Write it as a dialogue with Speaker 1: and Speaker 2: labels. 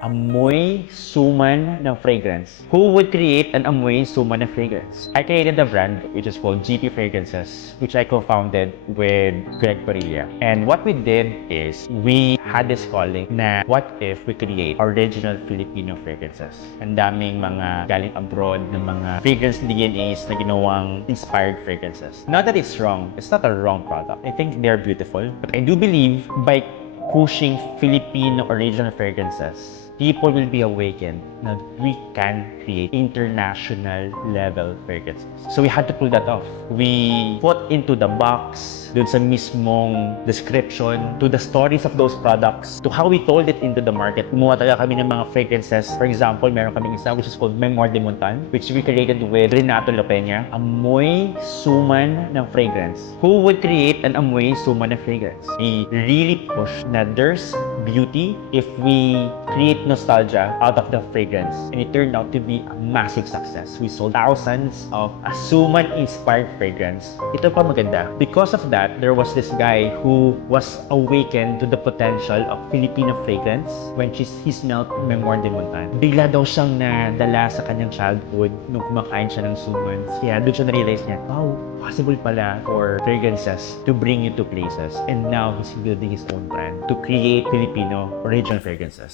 Speaker 1: Amoy suman ng fragrance. Who would create an amoy suman ng fragrance? I created a brand which is called GP Fragrances, which I co-founded with Greg Parilla. And what we did is we had this calling na what if we create original Filipino fragrances? Ang daming mga galing abroad ng mga fragrance DNAs na ginawang inspired fragrances. Not that it's wrong. It's not a wrong product. I think they're beautiful. But I do believe by pushing Filipino original fragrances, people will be awakened na we can create international level fragrances. So we had to pull that off. We put into the box dun sa mismong description, to the stories of those products, to how we told it into the market. Kumuha talaga kami ng mga fragrances. For example, meron kaming isa which is called Memoir de Montan, which we created with Renato Lopena. Amoy suman ng fragrance. Who would create an amoy suman ng fragrance? We really push na there's beauty if we create nostalgia out of the fragrance. And it turned out to be a massive success. We sold thousands of Asuman-inspired fragrance. Ito pa maganda. Because of that, there was this guy who was awakened to the potential of Filipino fragrance when she, he smelled Memoir de Montan. Bigla daw siyang nadala sa kanyang childhood nung kumakain siya ng sumans. Kaya doon siya na-realize niya, wow, possible pala for fragrances to bring you to places. And now he's building his own brand to create Filipino original fragrances.